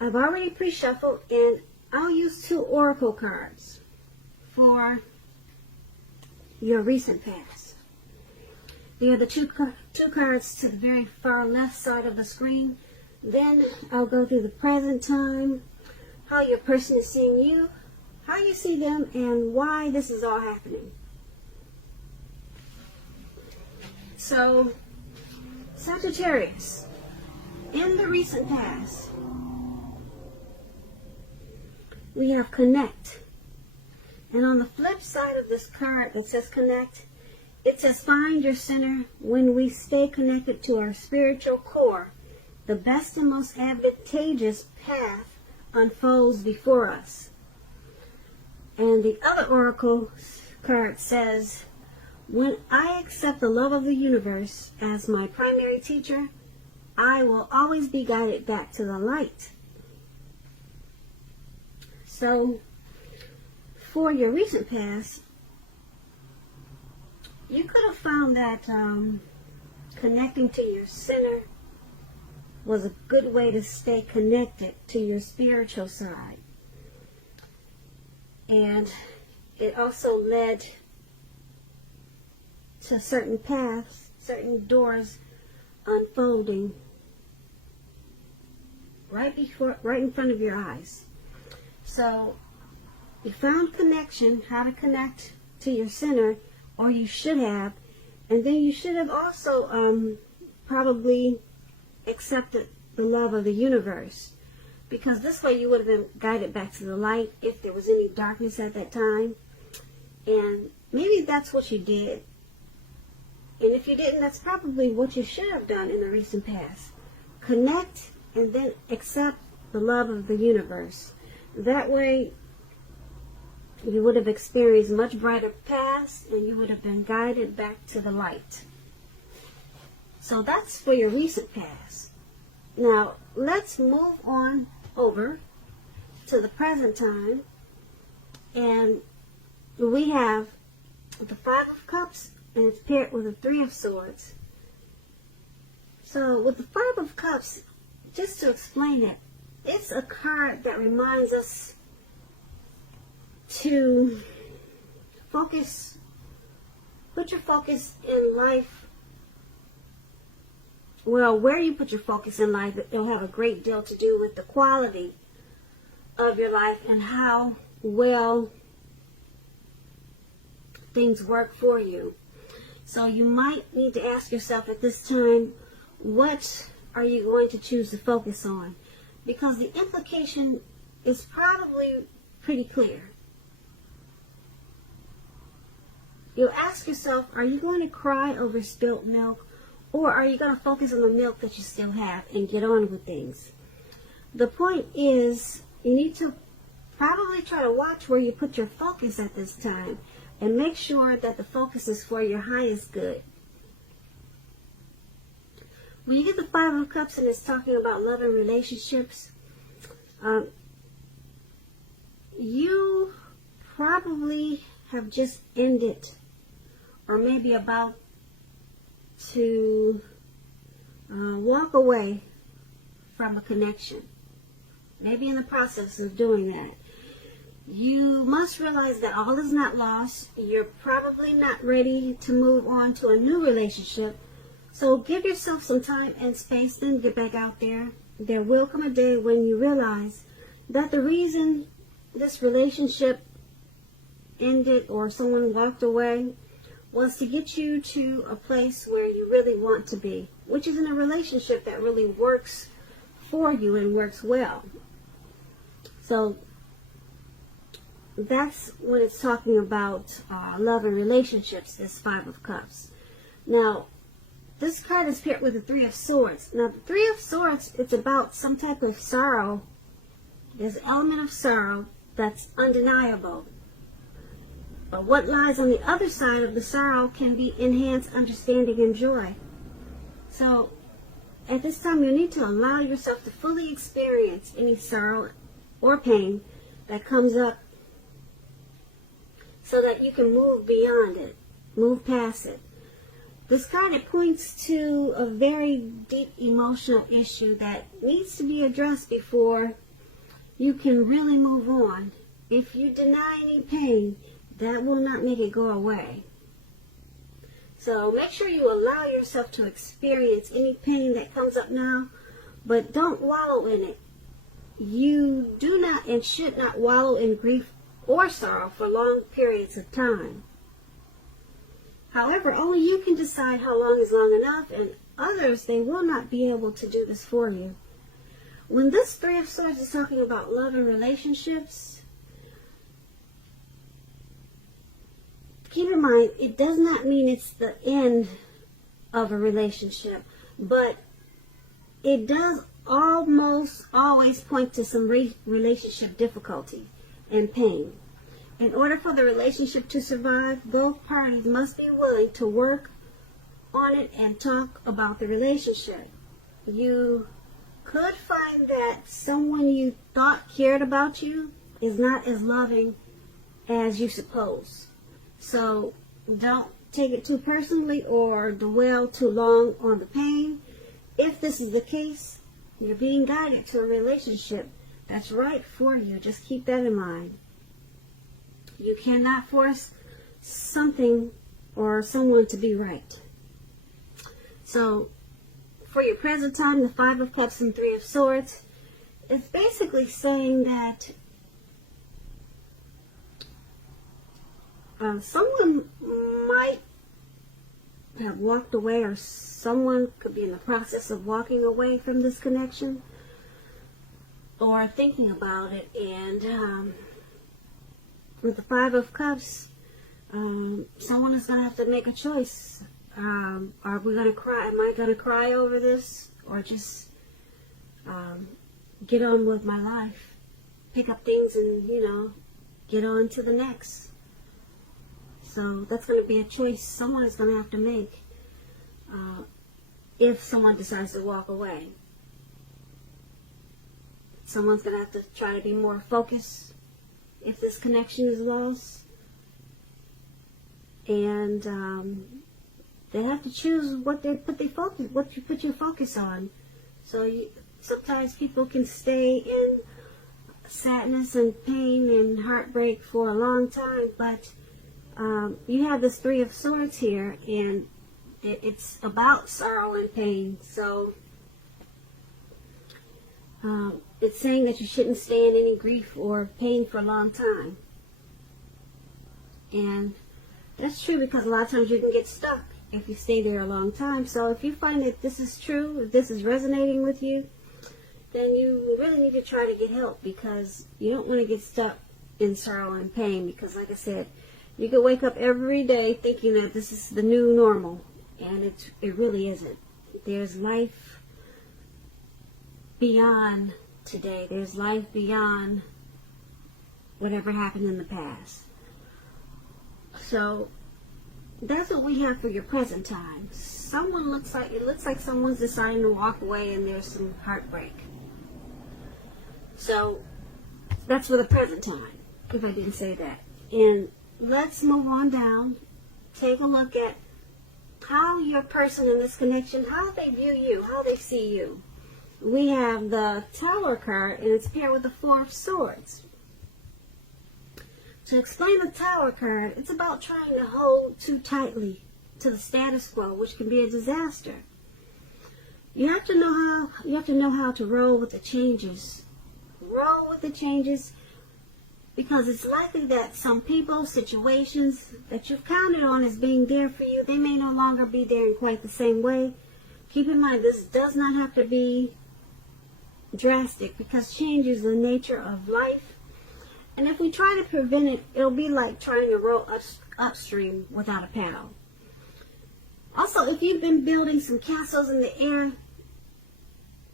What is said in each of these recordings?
I've already pre-shuffled, and I'll use 2 oracle cards for your recent past. They are the two cards to the very far left side of the screen. Then I'll go through the present time, how your person is seeing you, how you see them, and why this is all happening. So, Sagittarius, in the recent past, we have connect. And on the flip side of this card that says connect, it says find your center. When we stay connected to our spiritual core, the best and most advantageous path unfolds before us. And the other oracle card says, when I accept the love of the universe as my primary teacher, I will always be guided back to the light. So, for your recent past, you could have found that connecting to your center was a good way to stay connected to your spiritual side. And it also led to certain paths, certain doors unfolding right in front of your eyes. So you found connection, how to connect to your center, or you should have, and then you should have also probably accepted the love of the universe, because this way you would have been guided back to the light if there was any darkness at that time. And maybe that's what you did, and if you didn't, that's probably what you should have done in the recent past. Connect and then accept the love of the universe. That way you would have experienced much brighter paths, and you would have been guided back to the light. So that's for your recent past. Now, let's move on over to the present time. And we have the 5 of Cups, and it's paired with the 3 of Swords. So with the 5 of Cups, just to explain it, it's a card that reminds us to focus, put your focus in life. Well, where you put your focus in life, it'll have a great deal to do with the quality of your life and how well things work for you. So you might need to ask yourself at this time, what are you going to choose to focus on? Because the implication is probably pretty clear. You'll ask yourself, are you going to cry over spilt milk, or are you going to focus on the milk that you still have and get on with things? The point is, you need to probably try to watch where you put your focus at this time and make sure that the focus is for your highest good. When you get the 5 of Cups and it's talking about love and relationships, you probably have just ended, or maybe about to walk away from a connection. Maybe in the process of doing that. You must realize that all is not lost. You're probably not ready to move on to a new relationship. So give yourself some time and space, then get back out there. There will come a day when you realize that the reason this relationship ended or someone walked away was to get you to a place where you really want to be, which is in a relationship that really works for you and works well. So that's when it's talking about love and relationships, this 5 of Cups. Now, this card is paired with the 3 of Swords. Now, the 3 of Swords, it's about some type of sorrow. There's an element of sorrow that's undeniable. But what lies on the other side of the sorrow can be enhanced understanding and joy. So, at this time, you need to allow yourself to fully experience any sorrow or pain that comes up so that you can move beyond it, move past it. This card, it points to a very deep emotional issue that needs to be addressed before you can really move on. If you deny any pain, that will not make it go away. So make sure you allow yourself to experience any pain that comes up now, but don't wallow in it. You do not and should not wallow in grief or sorrow for long periods of time. However, only you can decide how long is long enough, and others, they will not be able to do this for you. When this Three of Swords is talking about love and relationships, keep in mind, it does not mean it's the end of a relationship, but it does almost always point to some relationship difficulty and pain. In order for the relationship to survive, both parties must be willing to work on it and talk about the relationship. You could find that someone you thought cared about you is not as loving as you suppose. So don't take it too personally or dwell too long on the pain. If this is the case, you're being guided to a relationship that's right for you. Just keep that in mind. You cannot force something or someone to be right. So, for your present time, the Five of Cups and Three of Swords, it's basically saying that someone might have walked away, or someone could be in the process of walking away from this connection, or thinking about it. And with the Five of Cups, someone is going to have to make a choice. Are we going to cry? Am I going to cry over this, or just get on with my life, pick up things and, get on to the next? So that's going to be a choice someone is going to have to make if someone decides to walk away. Someone's going to have to try to be more focused if this connection is lost. And they have to choose what you put your focus on. So sometimes people can stay in sadness and pain and heartbreak for a long time, but you have this Three of Swords here, and it's about sorrow and pain. So it's saying that you shouldn't stay in any grief or pain for a long time. And that's true, because a lot of times you can get stuck if you stay there a long time. So if you find that this is true, if this is resonating with you, then you really need to try to get help, because you don't want to get stuck in sorrow and pain. Because like I said, you could wake up every day thinking that this is the new normal, and it really isn't. There's life beyond today. There's life beyond whatever happened in the past. So that's what we have for your present time. It looks like someone's deciding to walk away, and there's some heartbreak. So that's for the present time, if I didn't say that. And let's move on down. Take a look at how your person in this connection, how they view you, how they see you. We have the Tower card, and it's paired with the Four of Swords. To explain the Tower card, it's about trying to hold too tightly to the status quo, which can be a disaster. You have to know how to roll with the changes. Roll with the changes, because it's likely that some people, situations that you've counted on as being there for you, they may no longer be there in quite the same way. Keep in mind, this does not have to be drastic, because change is the nature of life. And if we try to prevent it, it'll be like trying to row upstream without a paddle. Also, if you've been building some castles in the air,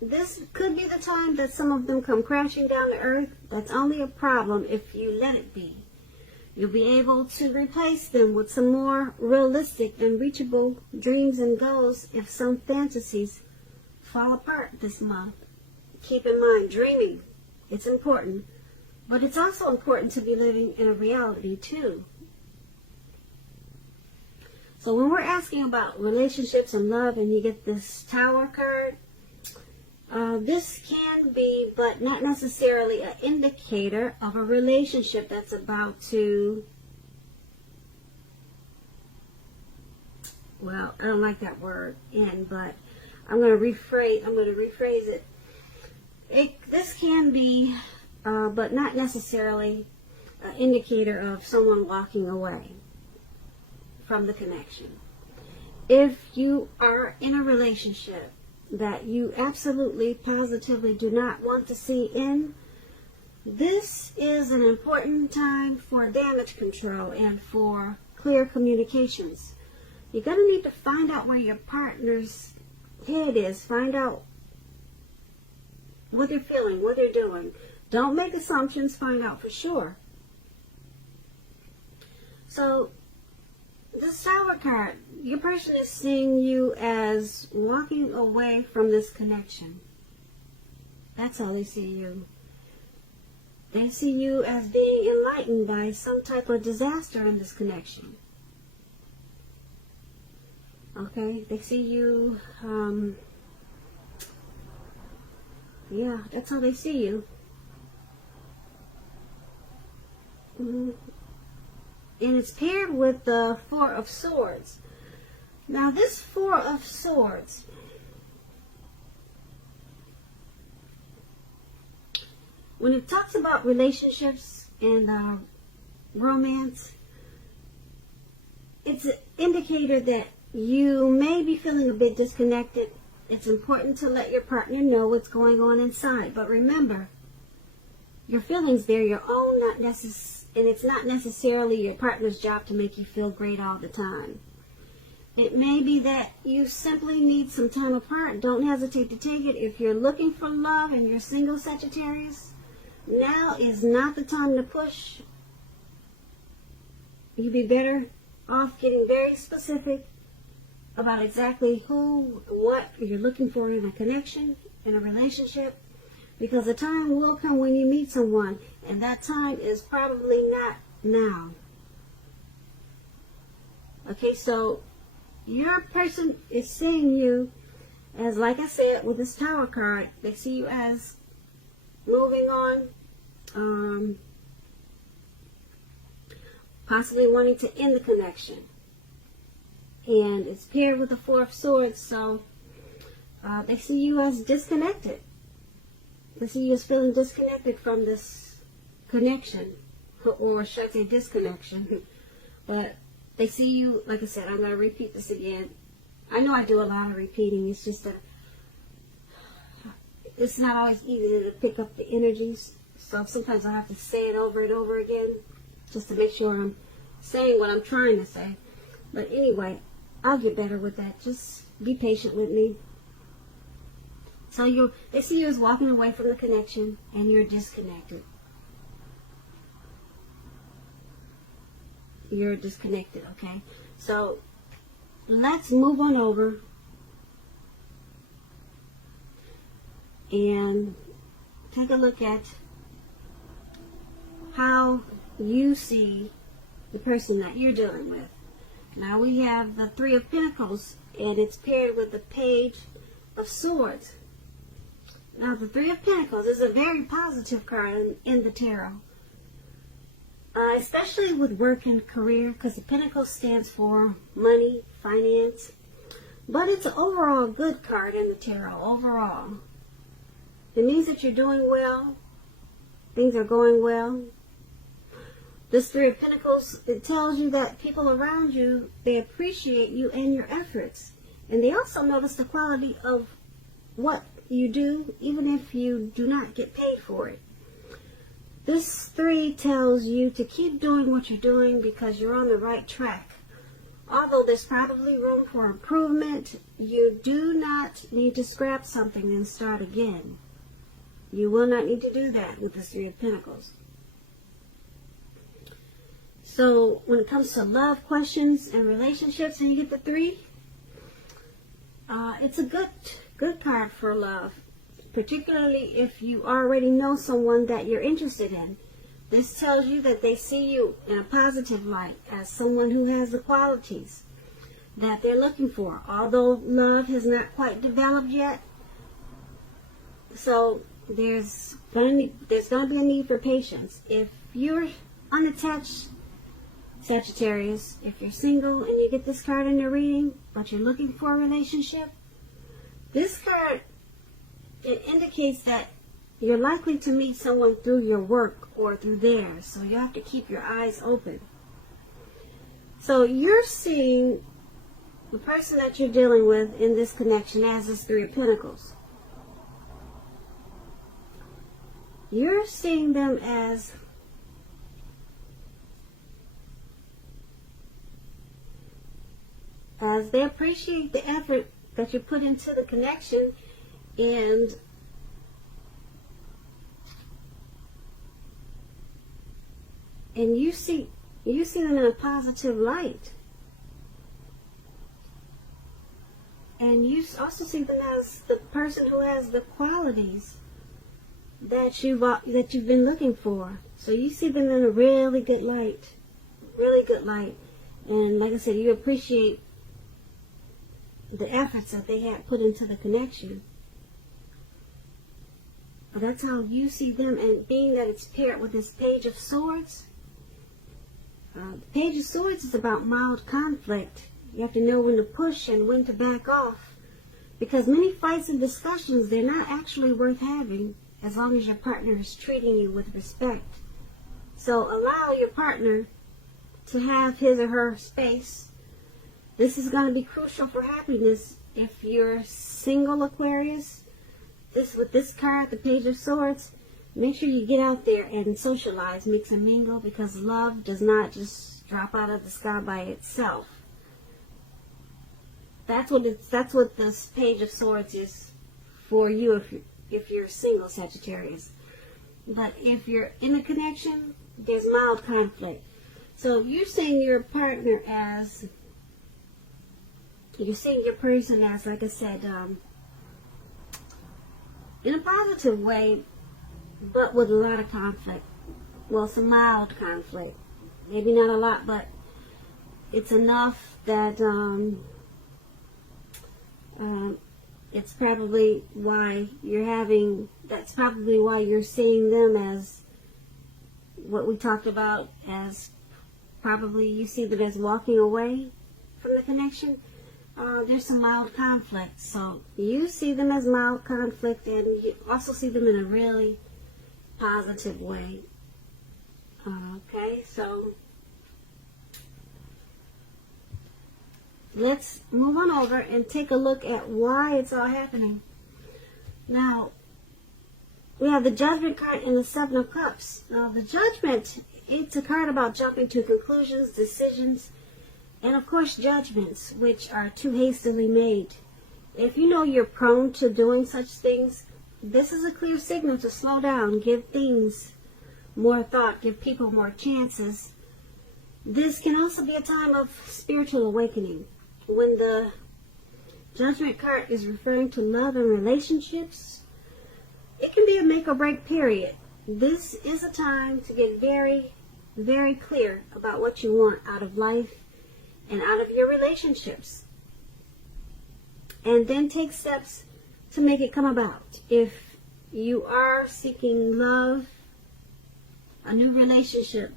this could be the time that some of them come crashing down to earth. That's only a problem if you let it be. You'll be able to replace them with some more realistic and reachable dreams and goals if some fantasies fall apart this month. Keep in mind, dreaming, it's important. But it's also important to be living in a reality too. So when we're asking about relationships and love, and you get this Tower card, This can be, but not necessarily, an indicator of a relationship that's about to, well, I don't like that word, end, but I'm going to rephrase it. This can be, but not necessarily, an indicator of someone walking away from the connection. If you are in a relationship that you absolutely, positively do not want to see end, this is an important time for damage control and for clear communications. You're going to need to find out where your partner's head is. Find out what they're feeling, what they're doing. Don't make assumptions. Find out for sure. So, this Tower card, your person is seeing you as walking away from this connection. That's how they see you. They see you as being enlightened by some type of disaster in this connection. Okay, they see you, yeah, that's how they see you. And it's paired with the Four of Swords. Now this Four of Swords, when it talks about relationships and romance, it's an indicator that you may be feeling a bit disconnected. It's important to let your partner know what's going on inside. But remember, your feelings, they're your own, and it's not necessarily your partner's job to make you feel great all the time. It may be that you simply need some time apart. Don't hesitate to take it. If you're looking for love and you're single, Sagittarius, now is not the time to push. You'd be better off getting very specific about exactly who, what you're looking for in a connection, in a relationship, because the time will come when you meet someone, and that time is probably not now. Okay, so your person is seeing you as, like I said, with this Tower card, they see you as moving on, possibly wanting to end the connection. And it's paired with the Four of Swords, so they see you as disconnected. They see you as feeling disconnected from this connection, or should I say disconnection. But they see you, like I said, I'm going to repeat this again. I know I do a lot of repeating. It's just that it's not always easy to pick up the energies. So sometimes I have to say it over and over again just to make sure I'm saying what I'm trying to say. But anyway, I'll get better with that. Just be patient with me. So they see you as walking away from the connection, and you're disconnected. You're disconnected, okay? So let's move on over and take a look at how you see the person that you're dealing with. Now we have the Three of Pentacles, and it's paired with the Page of Swords. Now the Three of Pentacles is a very positive card in the tarot, especially with work and career, because the Pentacle stands for money, finance, but it's an overall good card in the tarot, overall. It means that you're doing well, things are going well. This Three of Pentacles, it tells you that people around you, they appreciate you and your efforts. And they also notice the quality of what you do, even if you do not get paid for it. This three tells you to keep doing what you're doing because you're on the right track. Although there's probably room for improvement, you do not need to scrap something and start again. You will not need to do that with the Three of Pentacles. So when it comes to love questions and relationships, and you get the three, it's a good card for love, particularly if you already know someone that you're interested in. This tells you that they see you in a positive light as someone who has the qualities that they're looking for. Although love has not quite developed yet, So there's going to be a need for patience. If you're unattached, Sagittarius, if you're single and you get this card in your reading, but you're looking for a relationship, this card, it indicates that you're likely to meet someone through your work or through theirs. So you have to keep your eyes open. So you're seeing the person that you're dealing with in this connection as this Three of Pentacles. You're seeing them as they appreciate the effort that you put into the connection, and you see them in a positive light. And you also see them as the person who has the qualities that you've been looking for. So you see them in a really good light. Really good light. And like I said, you appreciate the efforts that they had put into the connection. But that's how you see them, and being that it's paired with this Page of Swords. The Page of Swords is about mild conflict. You have to know when to push and when to back off. Because many fights and discussions, they're not actually worth having as long as your partner is treating you with respect. So allow your partner to have his or her space. This is going to be crucial for happiness. If you're single, Aquarius, with this card, the Page of Swords, make sure you get out there and socialize, mix and mingle, because love does not just drop out of the sky by itself. That's what this Page of Swords is for you if you're single, Sagittarius. But if you're in a connection, there's mild conflict. So you're seeing your partner as, you're seeing your person as, like I said, in a positive way, but with a lot of conflict. Well, some mild conflict. Maybe not a lot, but it's enough that it's probably why that's probably why you're seeing them as what we talked about, as probably you see them as walking away from the connection. There's some mild conflict. So you see them as mild conflict, and you also see them in a really positive way. Okay, so let's move on over and take a look at why it's all happening. Now, we have the Judgment card and the Seven of Cups. Now, the Judgment, it's a card about jumping to conclusions, decisions, and of course judgments, which are too hastily made. If you know you're prone to doing such things, this is a clear signal to slow down, give things more thought, give people more chances. This can also be a time of spiritual awakening. When the Judgment card is referring to love and relationships, it can be a make or break period. This is a time to get very, very clear about what you want out of life and out of your relationships, and then take steps to make it come about. If you are seeking love, a new relationship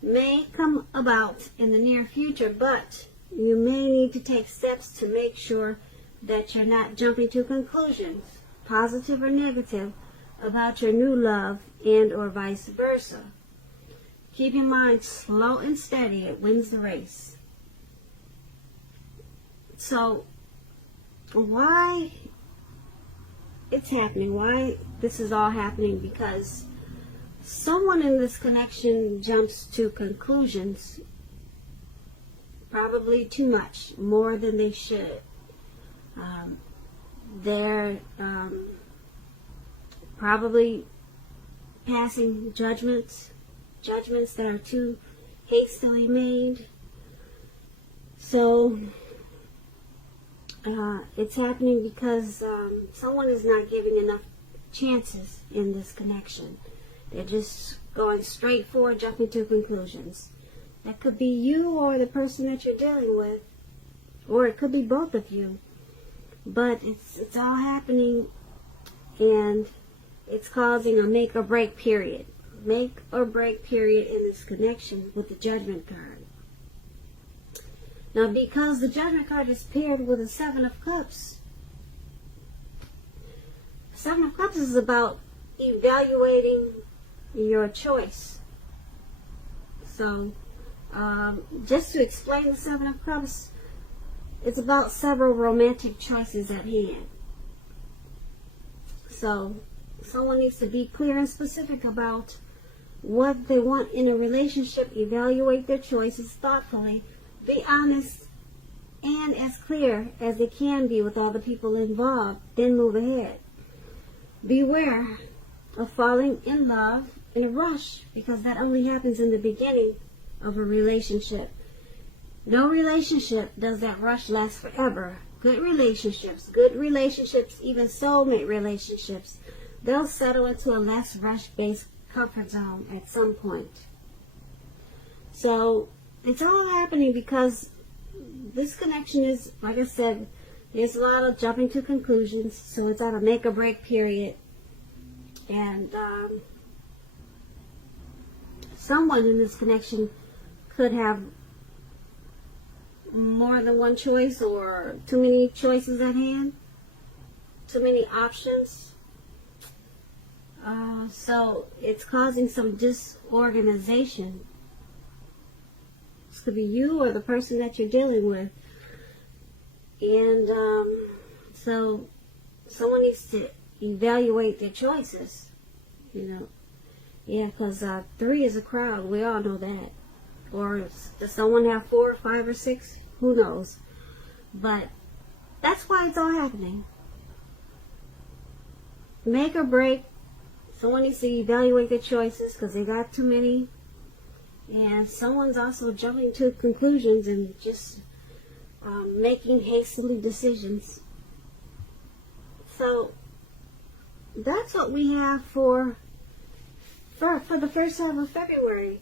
may come about in the near future, but you may need to take steps to make sure that you're not jumping to conclusions, positive or negative, about your new love, and or vice versa. Keep in mind, slow and steady, it wins the race. So, why it's happening, why this is all happening, because someone in this connection jumps to conclusions, probably too much, more than they should. They're probably passing judgments that are too hastily made. So it's happening because someone is not giving enough chances in this connection. They're just going straight forward, jumping to conclusions. That could be you or the person that you're dealing with, or it could be both of you. But it's all happening and it's causing a make or break period. Make or break period in this connection with the Judgment card. Now, because the Judgment card is paired with the Seven of Cups, Seven of Cups is about evaluating your choice. So, just to explain the Seven of Cups, it's about several romantic choices at hand. So, someone needs to be clear and specific about what they want in a relationship, evaluate their choices thoughtfully, be honest and as clear as they can be with all the people involved, then move ahead. Beware of falling in love in a rush, because that only happens in the beginning of a relationship. No relationship does that rush last forever. Good relationships, even soulmate relationships, they'll settle into a less rush-based comfort zone at some point. So it's all happening because this connection is, like I said, there's a lot of jumping to conclusions, so it's at a make or break period. And someone in this connection could have more than one choice, or too many choices at hand, too many options. So it's causing some disorganization. This could be you or the person that you're dealing with. And so someone needs to evaluate their choices, Yeah, because 3 is a crowd. We all know that. Or does someone have 4, 5, or 6? Who knows? But that's why it's all happening. Make or break. Someone needs to evaluate their choices because they got too many. And someone's also jumping to conclusions and just making hastily decisions. So that's what we have for the first half of February.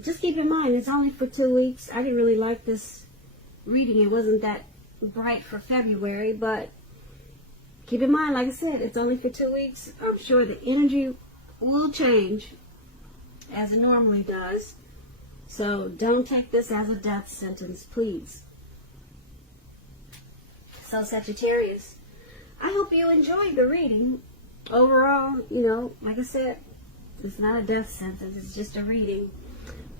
Just keep in mind, it's only for 2 weeks. I didn't really like this reading. It wasn't that bright for February, but keep in mind, like I said, it's only for 2 weeks. I'm sure the energy will change as it normally does. So don't take this as a death sentence, please. So Sagittarius, I hope you enjoyed the reading. Overall, like I said, it's not a death sentence. It's just a reading.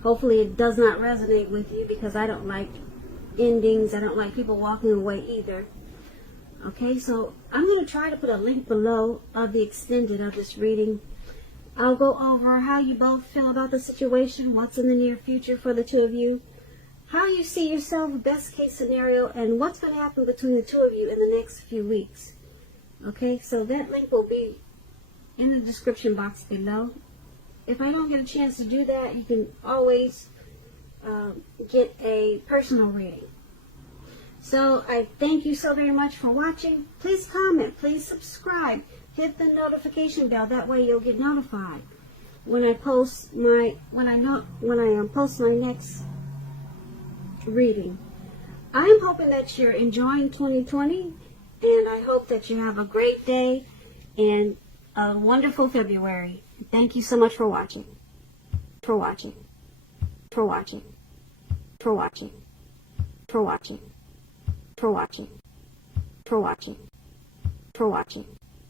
Hopefully it does not resonate with you, because I don't like endings. I don't like people walking away either. Okay, so I'm going to try to put a link below of the extended of this reading. I'll go over how you both feel about the situation, what's in the near future for the two of you, how you see yourself, best case scenario, and what's going to happen between the two of you in the next few weeks. Okay, so that link will be in the description box below. If I don't get a chance to do that, you can always get a personal reading. So I thank you so very much for watching. Please comment, please subscribe, hit the notification bell. That way you'll get notified when I post my post my next reading. I am hoping that you're enjoying 2020, and I hope that you have a great day and a wonderful February. Thank you so much for watching. For watching. For watching. For watching. For watching. For watching. For watching. For watching.